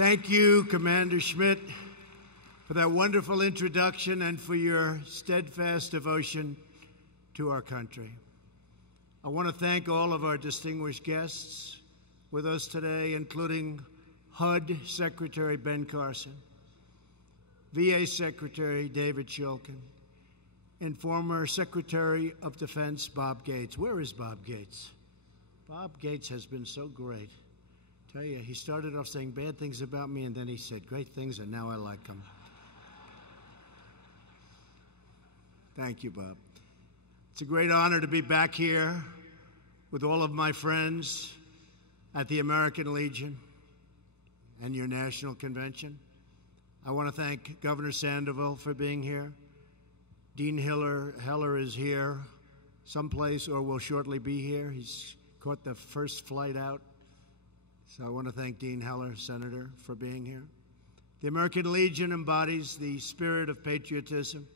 Thank you, Commander Schmidt, for that wonderful introduction and for your steadfast devotion to our country. I want to thank all of our distinguished guests with us today, including HUD Secretary Ben Carson, VA Secretary David Shulkin, and former Secretary of Defense Bob Gates. Where is Bob Gates? Bob Gates has been so great. Tell you, he started off saying bad things about me, and then he said great things, and now I like him. Thank you, Bob. It's a great honor to be back here with all of my friends at the American Legion and your national convention. I want to thank Governor Sandoval for being here. Dean Heller is here someplace or will shortly be here. He's caught the first flight out. So I want to thank Dean Heller, Senator, for being here. The American Legion embodies the spirit of patriotism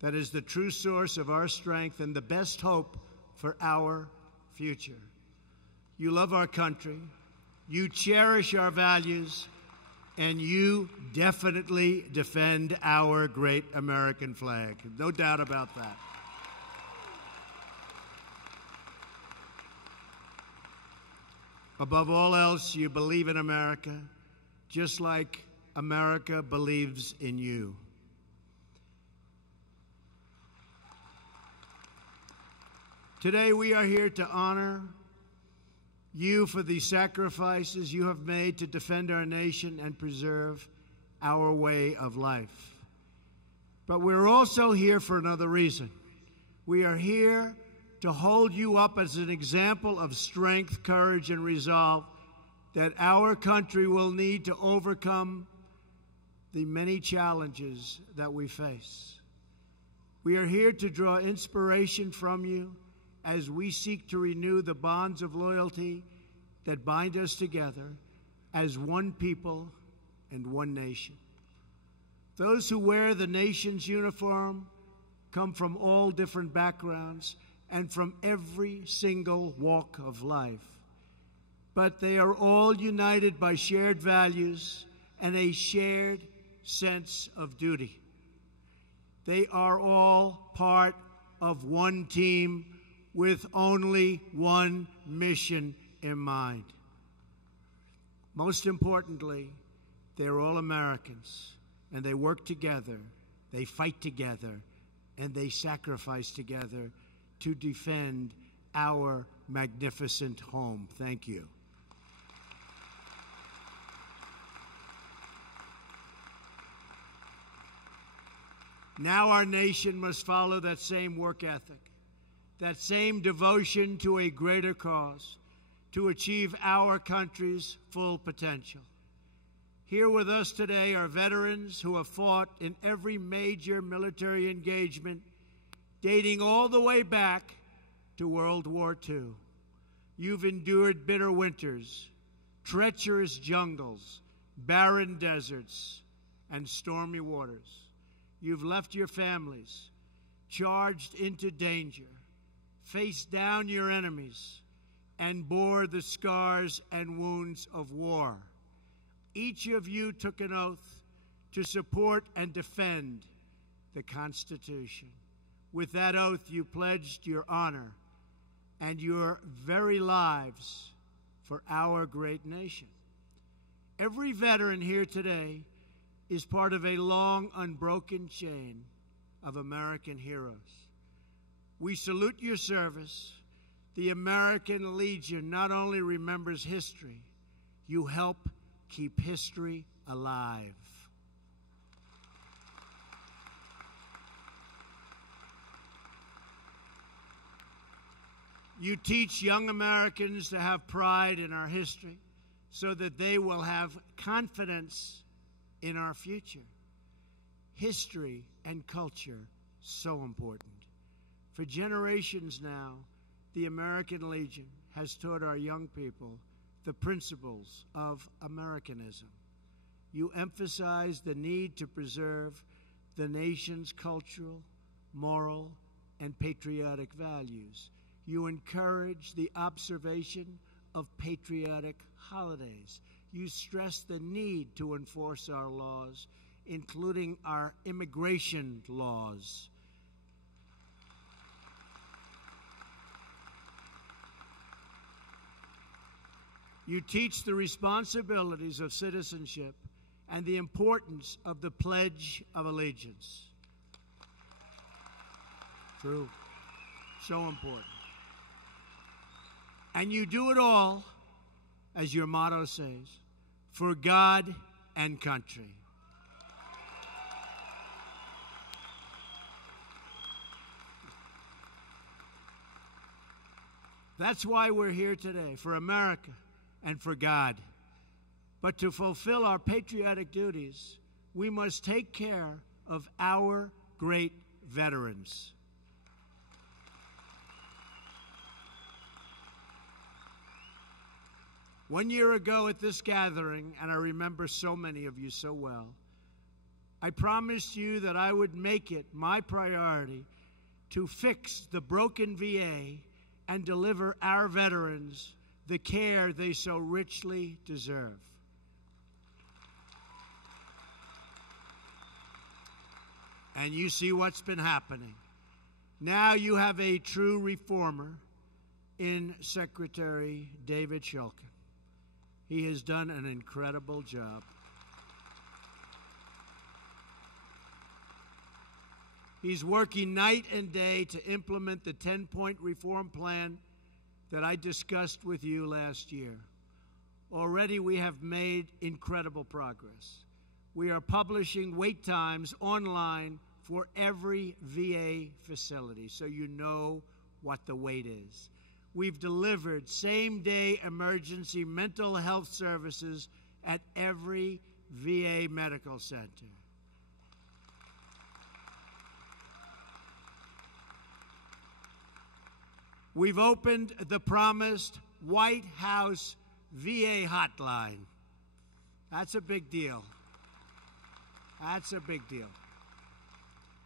that is the true source of our strength and the best hope for our future. You love our country, you cherish our values, and you definitely defend our great American flag. No doubt about that. Above all else, you believe in America, just like America believes in you. Today, we are here to honor you for the sacrifices you have made to defend our nation and preserve our way of life. But we're also here for another reason. We are here to hold you up as an example of strength, courage, and resolve that our country will need to overcome the many challenges that we face. We are here to draw inspiration from you as we seek to renew the bonds of loyalty that bind us together as one people and one nation. Those who wear the nation's uniform come from all different backgrounds and from every single walk of life. But they are all united by shared values and a shared sense of duty. They are all part of one team with only one mission in mind. Most importantly, they're all Americans, and they work together, they fight together, and they sacrifice together to defend our magnificent home. Thank you. Now our nation must follow that same work ethic, that same devotion to a greater cause, to achieve our country's full potential. Here with us today are veterans who have fought in every major military engagement dating all the way back to World War II. You've endured bitter winters, treacherous jungles, barren deserts, and stormy waters. You've left your families, charged into danger, faced down your enemies, and bore the scars and wounds of war. Each of you took an oath to support and defend the Constitution. With that oath, you pledged your honor and your very lives for our great nation. Every veteran here today is part of a long, unbroken chain of American heroes. We salute your service. The American Legion not only remembers history, you help keep history alive. You teach young Americans to have pride in our history so that they will have confidence in our future. History and culture, so important. For generations now, the American Legion has taught our young people the principles of Americanism. You emphasize the need to preserve the nation's cultural, moral, and patriotic values. You encourage the observation of patriotic holidays. you stress the need to enforce our laws, including our immigration laws. You teach the responsibilities of citizenship and the importance of the Pledge of Allegiance. True. So important. And you do it all, as your motto says, for God and country. That's why we're here today, for America and for God. But to fulfill our patriotic duties, we must take care of our great veterans. One year ago at this gathering, and I remember so many of you so well, I promised you that I would make it my priority to fix the broken VA and deliver our veterans the care they so richly deserve. And you see what's been happening. Now you have a true reformer in Secretary David Shulkin. He has done an incredible job. He's working night and day to implement the 10-point reform plan that I discussed with you last year. Already we have made incredible progress. We are publishing wait times online for every VA facility, so you know what the wait is. We've delivered same-day emergency mental health services at every VA medical center. We've opened the promised White House VA hotline. That's a big deal. That's a big deal.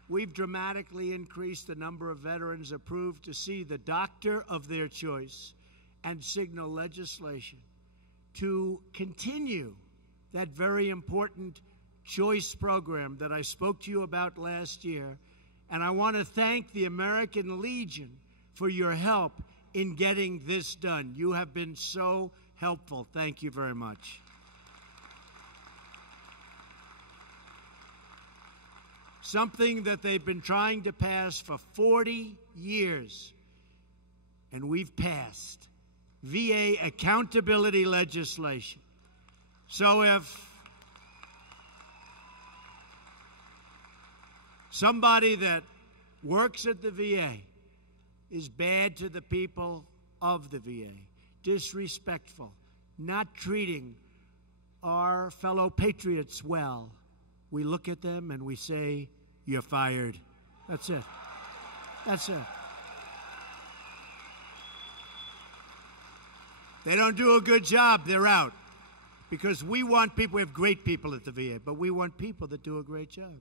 We've dramatically increased the number of veterans approved to see the doctor of their choice and signal legislation to continue that very important choice program that I spoke to you about last year. And I want to thank the American Legion for your help in getting this done. You have been so helpful. Thank you very much. Something that they've been trying to pass for 40 years, and we've passed VA accountability legislation. So if somebody that works at the VA is bad to the people of the VA, disrespectful, not treating our fellow patriots well, we look at them and we say, "You're fired." That's it. That's it. They don't do a good job, they're out. Because we want people, we have great people at the VA, but we want people that do a great job.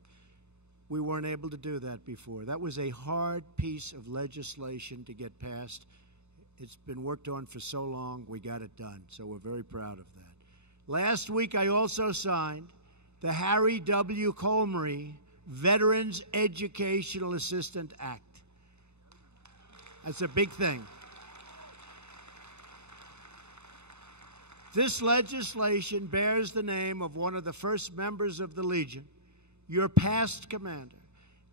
We weren't able to do that before. That was a hard piece of legislation to get passed. It's been worked on for so long, we got it done. So we're very proud of that. Last week, I also signed the Harry W. Comrie Veterans Educational Assistant Act. That's a big thing. This legislation bears the name of one of the first members of the Legion, your past commander,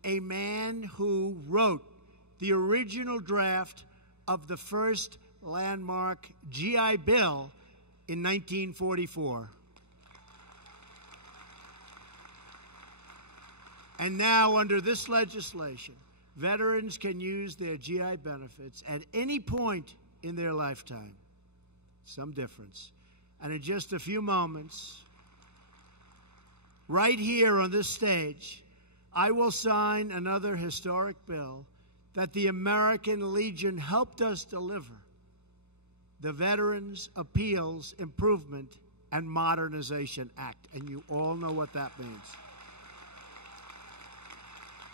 a man who wrote the original draft of the first landmark GI Bill in 1944. And now, under this legislation, veterans can use their GI benefits at any point in their lifetime. Some difference. And in just a few moments, right here on this stage, I will sign another historic bill that the American Legion helped us deliver, the Veterans Appeals Improvement and Modernization Act. And you all know what that means.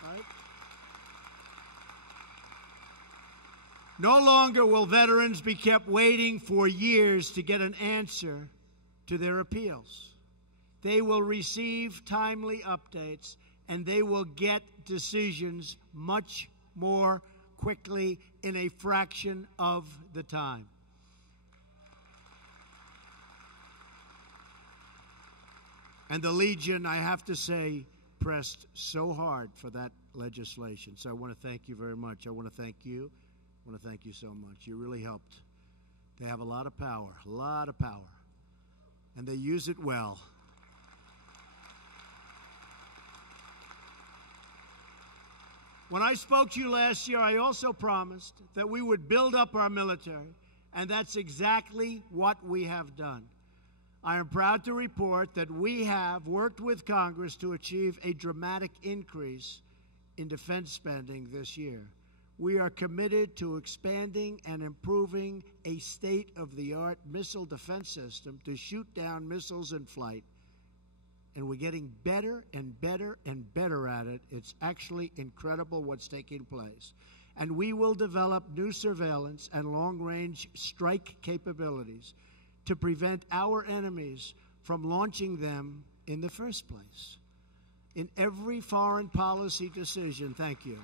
Right? No longer will veterans be kept waiting for years to get an answer to their appeals. They will receive timely updates, and they will get decisions much more quickly in a fraction of the time. And the Legion, I have to say, pressed so hard for that legislation. So I want to thank you very much. I want to thank you. I want to thank you so much. You really helped. They have a lot of power, and they use it well. When I spoke to you last year, I also promised that we would build up our military, and that's exactly what we have done. I am proud to report that we have worked with Congress to achieve a dramatic increase in defense spending this year. We are committed to expanding and improving a state-of-the-art missile defense system to shoot down missiles in flight. And we're getting better and better and better at it. It's actually incredible what's taking place. And we will develop new surveillance and long-range strike capabilities to prevent our enemies from launching them in the first place. In every foreign policy decision, thank you.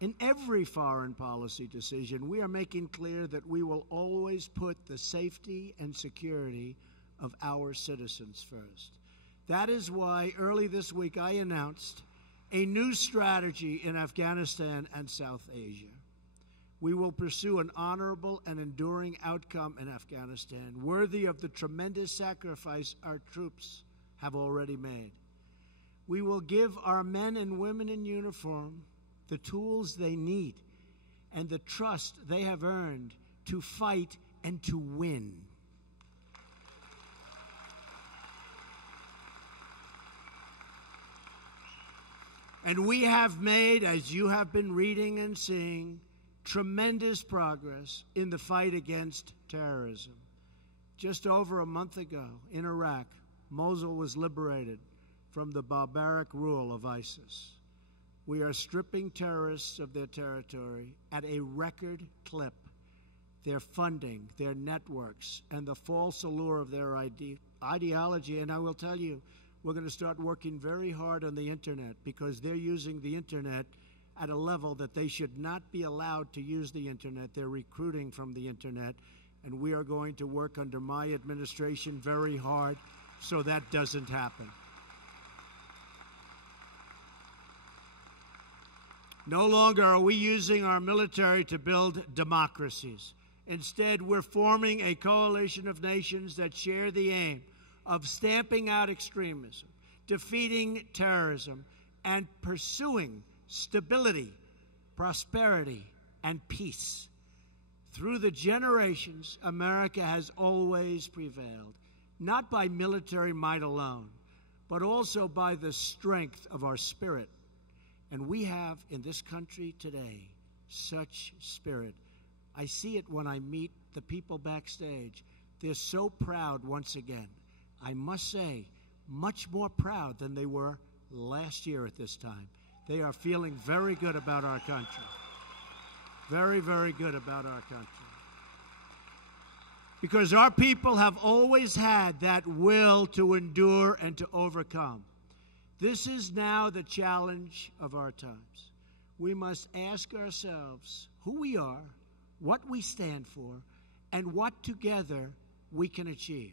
In every foreign policy decision, we are making clear that we will always put the safety and security of our citizens first. That is why early this week I announced a new strategy in Afghanistan and South Asia. We will pursue an honorable and enduring outcome in Afghanistan, worthy of the tremendous sacrifice our troops have already made. We will give our men and women in uniform the tools they need and the trust they have earned to fight and to win. And we have made, as you have been reading and seeing, tremendous progress in the fight against terrorism. Just over a month ago in Iraq, Mosul was liberated from the barbaric rule of ISIS. We are stripping terrorists of their territory at a record clip. Their funding, their networks, and the false allure of their ideology. And I will tell you, we're going to start working very hard on the Internet, because they're using the Internet at a level that they should not be allowed to use the Internet. They're recruiting from the Internet, and we are going to work under my administration very hard so that doesn't happen. No longer are we using our military to build democracies. Instead, we're forming a coalition of nations that share the aim of stamping out extremism, defeating terrorism, and pursuing stability, prosperity, and peace. Through the generations, America has always prevailed, not by military might alone, but also by the strength of our spirit. And we have in this country today such spirit. I see it when I meet the people backstage. They're so proud once again. I must say, much more proud than they were last year at this time. They are feeling very good about our country. Very, very good about our country. Because our people have always had that will to endure and to overcome. This is now the challenge of our times. We must ask ourselves who we are, what we stand for, and what together we can achieve.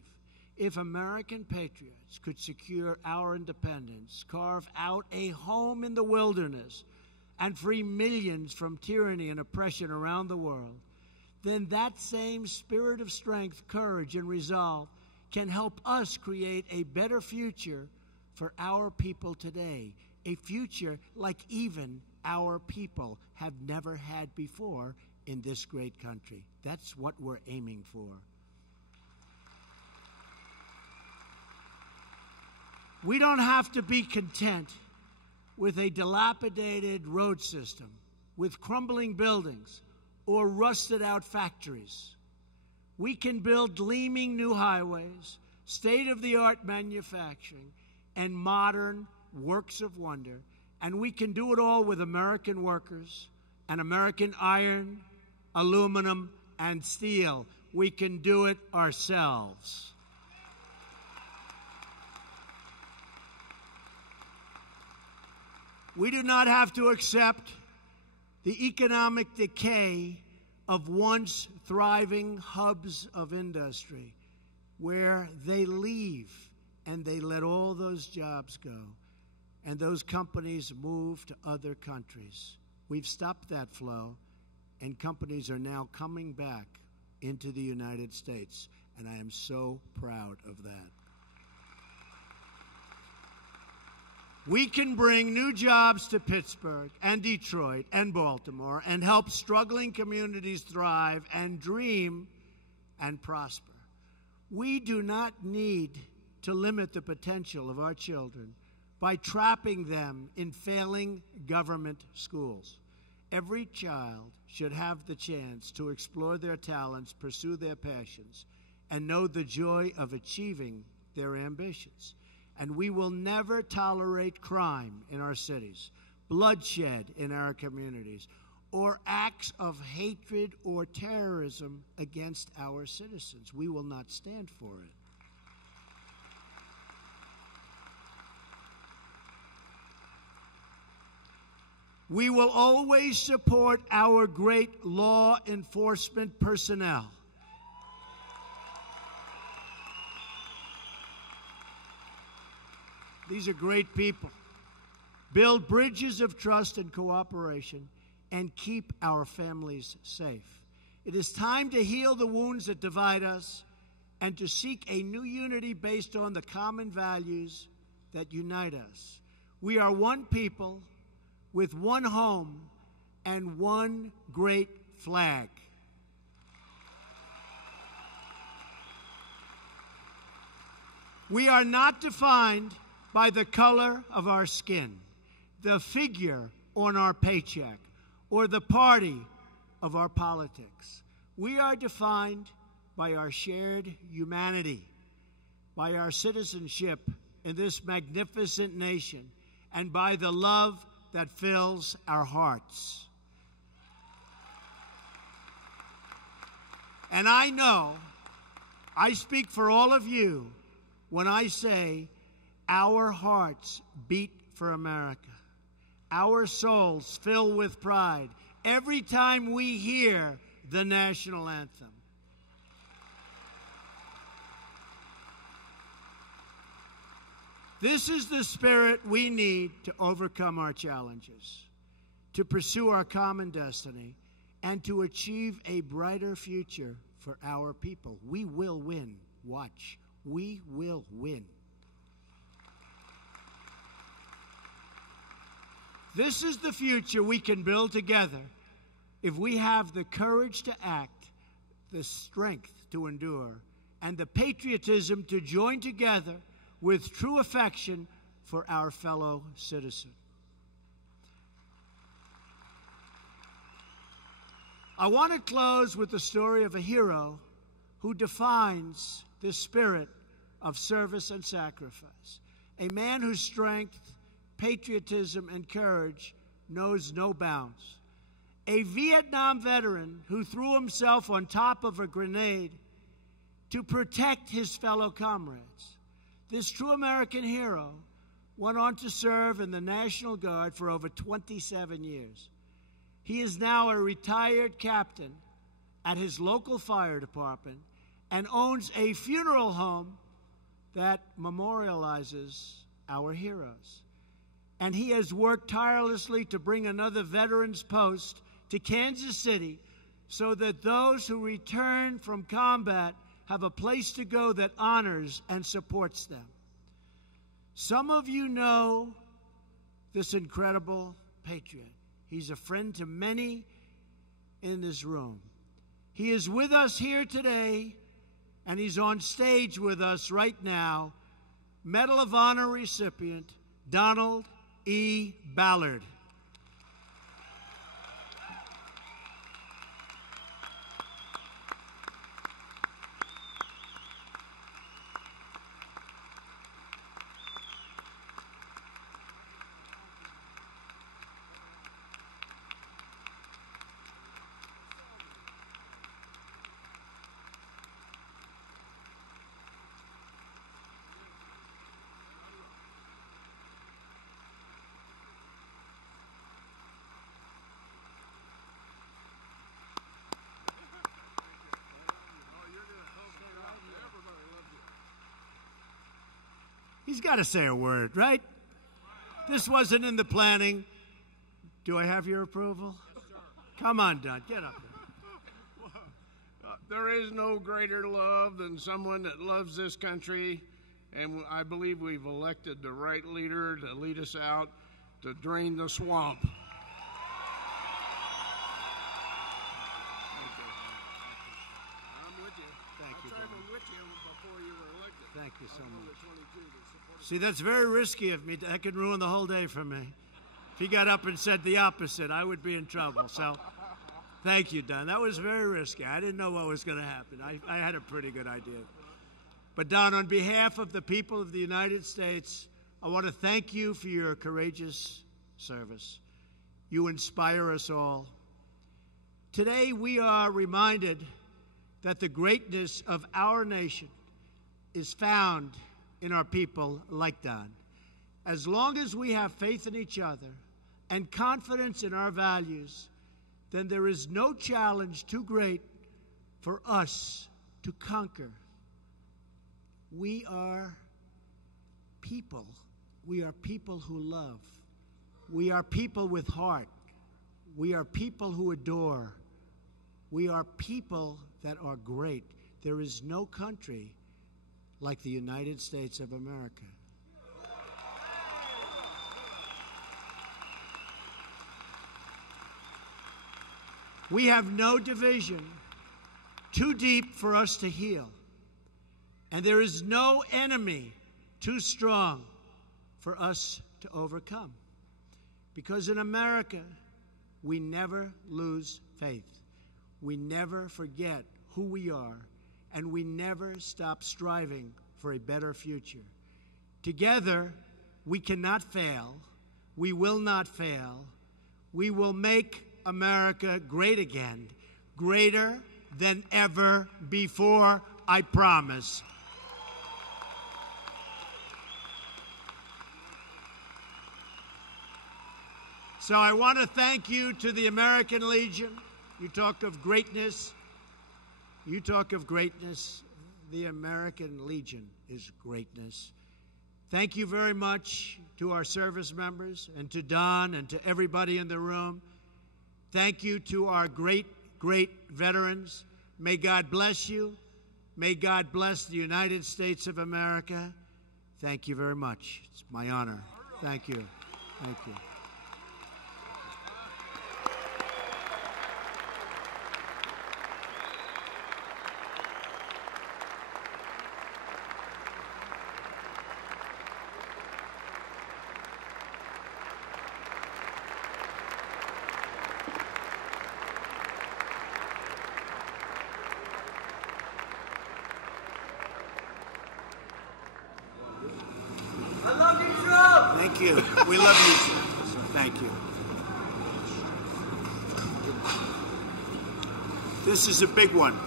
If American patriots could secure our independence, carve out a home in the wilderness, and free millions from tyranny and oppression around the world, then that same spirit of strength, courage, and resolve can help us create a better future for our people today, a future like even our people have never had before in this great country. That's what we're aiming for. We don't have to be content with a dilapidated road system, with crumbling buildings, or rusted out factories. We can build gleaming new highways, state-of-the-art manufacturing, and modern works of wonder, and we can do it all with American workers and American iron aluminum, and steel. We can do it ourselves. We do not have to accept the economic decay of once thriving hubs of industry, where they leave and they let all those jobs go, and those companies move to other countries. We've stopped that flow, and companies are now coming back into the United States, and I am so proud of that. We can bring new jobs to Pittsburgh and Detroit and Baltimore and help struggling communities thrive and dream and prosper. We do not need to limit the potential of our children by trapping them in failing government schools. Every child should have the chance to explore their talents, pursue their passions, and know the joy of achieving their ambitions. And we will never tolerate crime in our cities, bloodshed in our communities, or acts of hatred or terrorism against our citizens. We will not stand for it. We will always support our great law enforcement personnel. These are great people. Build bridges of trust and cooperation and keep our families safe. It is time to heal the wounds that divide us and to seek a new unity based on the common values that unite us. We are one people with one home and one great flag. We are not defined by the color of our skin, the figure on our paycheck, or the party of our politics. We are defined by our shared humanity, by our citizenship in this magnificent nation, and by the love that fills our hearts. And I know I speak for all of you when I say our hearts beat for America. Our souls fill with pride every time we hear the national anthem. This is the spirit we need to overcome our challenges, to pursue our common destiny, and to achieve a brighter future for our people. We will win. Watch. We will win. This is the future we can build together if we have the courage to act, the strength to endure, and the patriotism to join together with true affection for our fellow citizen. I want to close with the story of a hero who defines the spirit of service and sacrifice, a man whose strength, patriotism, and courage knows no bounds. A Vietnam veteran who threw himself on top of a grenade to protect his fellow comrades. This true American hero went on to serve in the National Guard for over 27 years. He is now a retired captain at his local fire department and owns a funeral home that memorializes our heroes. And he has worked tirelessly to bring another veterans post to Kansas City so that those who return from combat have a place to go that honors and supports them. Some of you know this incredible patriot. He's a friend to many in this room. He is with us here today, and he's on stage with us right now, Medal of Honor recipient Donald E. Ballard. He's got to say a word, right? This wasn't in the planning. Do I have your approval? Yes, sir. Come on, Don, get up there. There is no greater love than someone that loves this country, and I believe we've elected the right leader to lead us out to drain the swamp. I'm with you. Thank you, I traveled Don. with you before you were elected. Thank you so I was one of much. the 22 that supported See, that's very risky of me. That could ruin the whole day for me. If he got up and said the opposite, I would be in trouble. So thank you, Don. That was very risky. I didn't know what was going to happen. I had a pretty good idea. But, Don, on behalf of the people of the United States, I want to thank you for your courageous service. You inspire us all. Today, we are reminded that the greatness of our nation is found in our people like Don. As long as we have faith in each other and confidence in our values, then there is no challenge too great for us to conquer. We are people. We are people who love. We are people with heart. We are people who adore. We are people that are great. There is no country like the United States of America. We have no division too deep for us to heal. And there is no enemy too strong for us to overcome. Because in America, we never lose faith. We never forget who we are, and we never stop striving for a better future. Together, we cannot fail. We will not fail. We will make America great again, greater than ever before, I promise. So I want to thank you to the American Legion. You talk of greatness. You talk of greatness. The American Legion is greatness. Thank you very much to our service members and to Don and to everybody in the room. Thank you to our great, great veterans. May God bless you. May God bless the United States of America. Thank you very much. It's my honor. Thank you. Thank you. Thank you. We love you, sir. Thank you. This is a big one.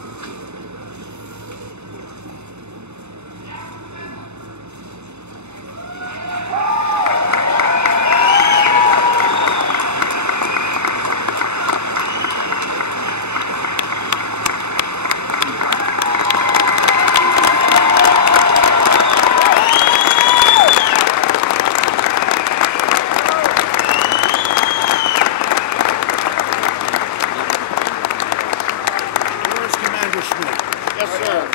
Yes, sir.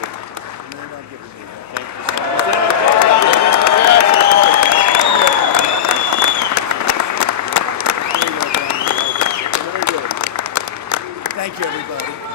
Thank you, everybody.